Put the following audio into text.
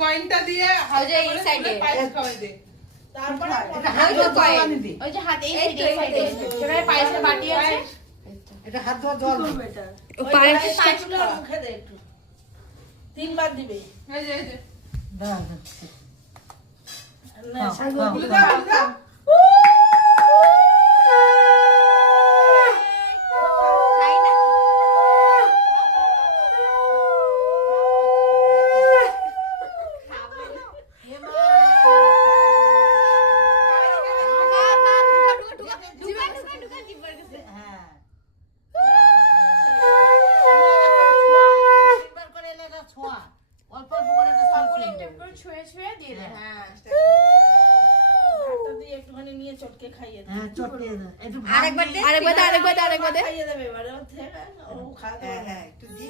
কয়েনটা দিয়ে ওই এই সাইডে পায়েস খাওয়াই দে। তারপরে ওই তো কয়েন ওই যে হাতে এই সাইডে সেখানে পায়েসের বাটি আছে এটা হাত ধোয়া জল করবে এটা ও ওই পায়েস পায়েসগুলো মুখে দে একটু 3 বার দিবে এই যে এই যে দাও না সাগর বলে দাও বলে দাও। খাই না ছুঁয়ে ছুঁয়ে দিয়ে দে হ্যাঁ হাতটা দিয়ে একটুখানি নিয়ে চটকে খাইয়ে দে আরেকবার দে খাইয়ে দেবে এবারে ও থেকে ও খাবে একটু দি